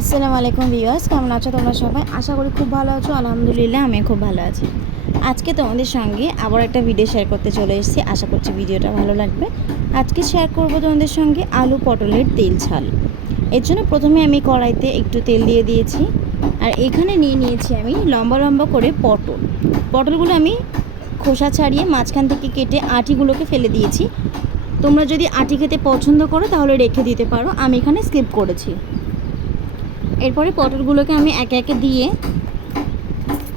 আসসালামু আলাইকুম ভিউয়ার্স, কেমন আছো তোমরা সবাই? আশা করি খুব ভালো আছো, আলহামদুলিল্লাহ আমি খুব ভালো আছি। আজকে তোমাদের সঙ্গে আবার একটা ভিডিও শেয়ার করতে চলে এসেছি, আশা করছি ভিডিওটা ভালো লাগবে। আজকে শেয়ার করব তোমাদের সঙ্গে আলু পটলের তেল ছাল এর জন্য প্রথমে আমি কড়াইতে একটু তেল দিয়ে দিয়েছি, আর এখানে নিয়ে নিয়েছি আমি লম্বা লম্বা করে পটল। পটলগুলো আমি খোসা ছাড়িয়ে মাঝখান থেকে কেটে আটিগুলোকে ফেলে দিয়েছি। তোমরা যদি আটি খেতে পছন্দ করো তাহলে রেখে দিতে পারো, আমি এখানে স্কিপ করেছি। এরপরে পটলগুলোকে আমি একে একে দিয়ে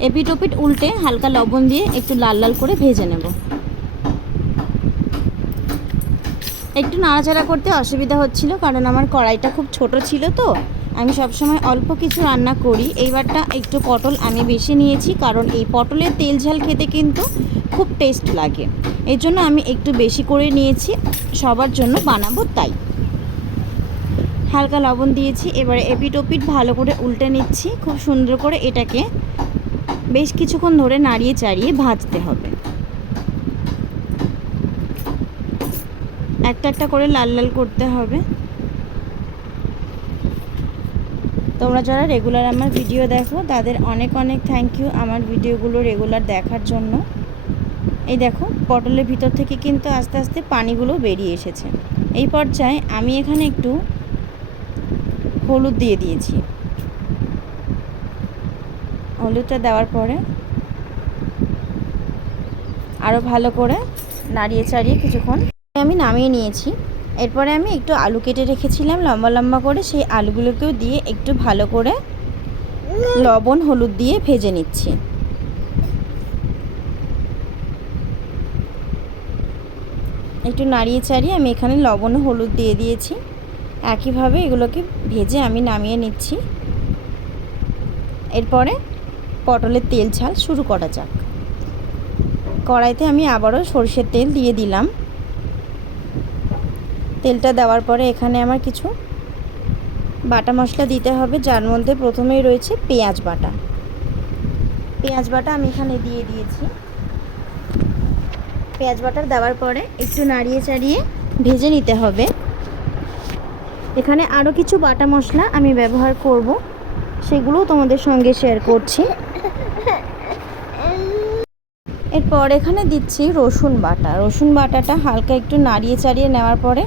এপিট ওপিট উল্টে হালকা লবণ দিয়ে একটু লাল লাল করে ভেজে নেব। একটু নাড়াচাড়া করতে অসুবিধা হচ্ছিল কারণ আমার কড়াইটা খুব ছোট ছিল তো। আমি সবসময় অল্প কিছু রান্না করি। এইবারটা একটু পটল আমি বেশি নিয়েছি কারণ এই পটলের তেল ঝাল খেতে কিন্তু খুব টেস্ট লাগে। এর জন্য আমি একটু বেশি করে নিয়েছি। সবার জন্য বানাবো তাই। হালকা লবণ দিয়েছি, এবারে এপিট ওপিট ভালো করে উল্টে নিচ্ছি, খুব সুন্দর করে এটাকে বেশ কিছুক্ষণ ধরে নাড়িয়ে চাড়িয়ে ভাজতে হবে। একটা একটা করে লাল লাল করতে হবে। তোমরা যারা রেগুলার আমার ভিডিও দেখো, তাদের অনেক অনেক থ্যাংক ইউ আমার ভিডিওগুলো রেগুলার দেখার জন্য। এই দেখো, পটলের ভিতর থেকে কিন্তু আস্তে আস্তে পানিগুলো বেরিয়ে এসেছে। এই পর্যায়ে আমি এখানে একটু হলুদ দিয়ে দিয়েছি। হলুদটা দেওয়ার পরে আরও ভালো করে নাড়িয়ে চাড়িয়ে কিছুক্ষণ আমি নামিয়ে নিয়েছি। এরপরে আমি একটু আলু কেটে রেখেছিলাম লম্বা লম্বা করে, সেই আলুগুলোকেও দিয়ে একটু ভালো করে লবণ, হলুদ দিয়ে ভেজে নিচ্ছি। একটু নাড়িয়ে চাড়িয়ে আমি এখানে লবণ, হলুদ দিয়ে দিয়েছি। একইভাবে এগুলোকে ভেজে আমি নামিয়ে নিচ্ছি। এরপরে পটলের তেল ঝাল শুরু করা যাক। কড়াইতে আমি আবারও সর্ষের তেল দিয়ে দিলাম। তেলটা দেওয়ার পরে এখানে আমার কিছু বাটা মশলা দিতে হবে, যার মধ্যে প্রথমেই রয়েছে পেঁয়াজ বাটা। পেঁয়াজ বাটা আমি এখানে দিয়ে দিয়েছি। পেঁয়াজ বাটা দেওয়ার পরে একটু নাড়িয়ে চাড়িয়ে ভেজে নিতে হবে। এখানে আরও কিছু বাটা মশলা আমি ব্যবহার করব। সেগুলোও তোমাদের সঙ্গে শেয়ার করছি। এরপর এখানে দিচ্ছি রসুন বাটা। রসুন বাটাটা হালকা একটু নাড়িয়ে চাড়িয়ে নেওয়ার পরে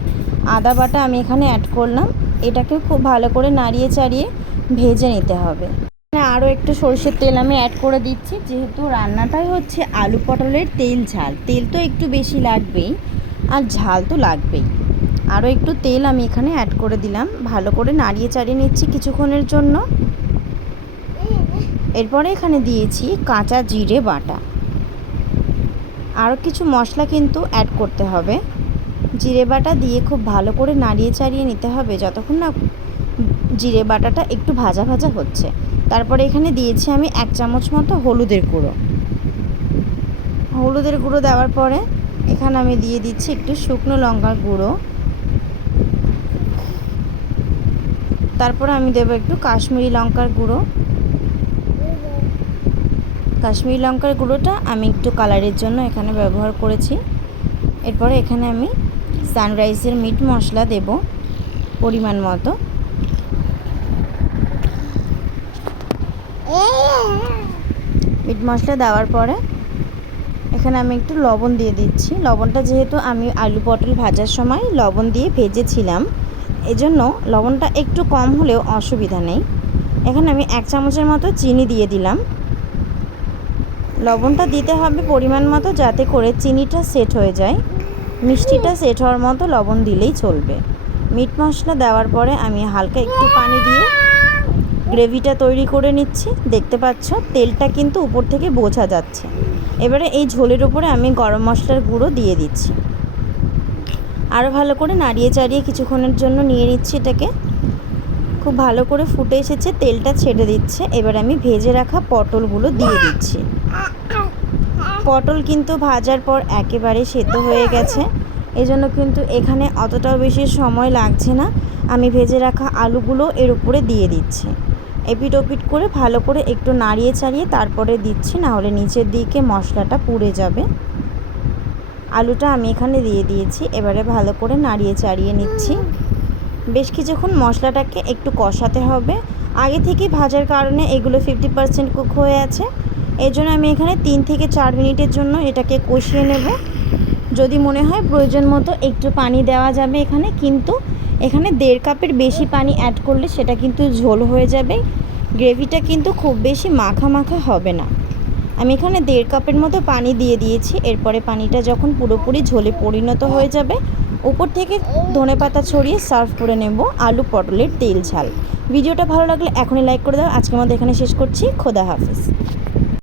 আদা বাটা আমি এখানে অ্যাড করলাম। এটাকে খুব ভালো করে নাড়িয়ে চাড়িয়ে ভেজে নিতে হবে। আরও একটু সরষের তেল আমি অ্যাড করে দিচ্ছি। যেহেতু রান্নাটাই হচ্ছে আলু পটলের তেল ঝাল। তেল তো একটু বেশি লাগবেই, আর ঝাল তো লাগবেই। আরও একটু তেল আমি এখানে অ্যাড করে দিলাম। ভালো করে নাড়িয়ে চাড়িয়ে নিচ্ছি কিছুক্ষণের জন্য। এরপরে এখানে দিয়েছি কাঁচা জিরে বাটা। আরও কিছু মশলা কিন্তু অ্যাড করতে হবে। জিরে বাটা দিয়ে খুব ভালো করে নাড়িয়ে চাড়িয়ে নিতে হবে যতক্ষণ না জিরে বাটাটা একটু ভাজা ভাজা হচ্ছে। তারপরে এখানে দিয়েছি আমি এক চামচ মতো হলুদের গুঁড়ো। হলুদের গুঁড়ো দেওয়ার পরে এখানে আমি দিয়ে দিচ্ছি একটু শুকনো লঙ্কার গুঁড়ো। তারপরে আমি দেবো একটু কাশ্মীরি লঙ্কার গুঁড়ো। কাশ্মীরি লঙ্কার গুঁড়োটা আমি একটু কালারের জন্য এখানে ব্যবহার করেছি। এরপরে এখানে আমি সানরাইজের মিট মশলা দেব পরিমাণ মতো। মিট মশলা দেওয়ার পরে এখানে আমি একটু লবণ দিয়ে দিচ্ছি। লবণটা যেহেতু আমি আলু পটল ভাজার সময় লবণ দিয়ে ভেজেছিলাম এজন্য লবণটা একটু কম হলেও অসুবিধা নেই। এখানে আমি এক চামচের মতো চিনি দিয়ে দিলাম। লবণটা দিতে হবে পরিমাণ মতো যাতে করে চিনিটা সেট হয়ে যায়। মিষ্টিটা সেট হওয়ার মতো লবণ দিলেই চলবে। মিট মশলা দেওয়ার পরে আমি হালকা একটু পানি দিয়ে গ্রেভিটা তৈরি করে নিচ্ছি। দেখতে পাচ্ছ, তেলটা কিন্তু উপর থেকে বোঝা যাচ্ছে। এবারে এই ঝোলের উপরে আমি গরম মশলার গুঁড়ো দিয়ে দিচ্ছি। আরও ভালো করে নাড়িয়ে চাড়িয়ে কিছুক্ষণের জন্য নিয়ে নিচ্ছি এটাকে। খুব ভালো করে ফুটে এসেছে, তেলটা ছেড়ে দিচ্ছে। এবার আমি ভেজে রাখা পটলগুলো দিয়ে দিচ্ছি। পটল কিন্তু ভাজার পর একেবারে সেদ্ধ হয়ে গেছে। এজন্য কিন্তু এখানে অতটাও বেশি সময় লাগছে না। আমি ভেজে রাখা আলুগুলো এর উপরে দিয়ে দিচ্ছি। এপিট ওপিট করে ভালো করে একটু নাড়িয়ে চাড়িয়ে তারপরে দিচ্ছি, নাহলে নিচের দিকে মশলাটা পুড়ে যাবে। আলুটা আমি এখানে দিয়ে দিয়েছি, এবারে ভালো করে নাড়িয়ে চাড়িয়ে নিচ্ছি। বেশ কিছুক্ষণ মশলাটাকে একটু কষাতে হবে। আগে থেকে ভাজার কারণে এগুলো ফিফটি পার্সেন্ট কুক হয়ে আছে। এই জন্য আমি এখানে তিন থেকে চার মিনিটের জন্য এটাকে কষিয়ে নেব। যদি মনে হয় প্রয়োজন মতো একটু পানি দেওয়া যাবে এখানে, কিন্তু এখানে দেড় কাপের বেশি পানি অ্যাড করলে সেটা কিন্তু ঝোল হয়ে যাবে। গ্রেভিটা কিন্তু খুব বেশি মাখা মাখা হবে না। আমি এখানে দেড় কাপের মতো পানি দিয়ে দিয়েছি। এরপরে পানিটা যখন পুরোপুরি ঝোলে পরিণত হয়ে যাবে, উপর থেকে ধনে পাতা ছড়িয়ে সার্ভ করে নেব আলু পটলের তেল ঝাল। ভিডিওটা ভালো লাগলে এখনই লাইক করে দাও। আজকের মধ্যে এখানে শেষ করছি। খোদা হাফিজ।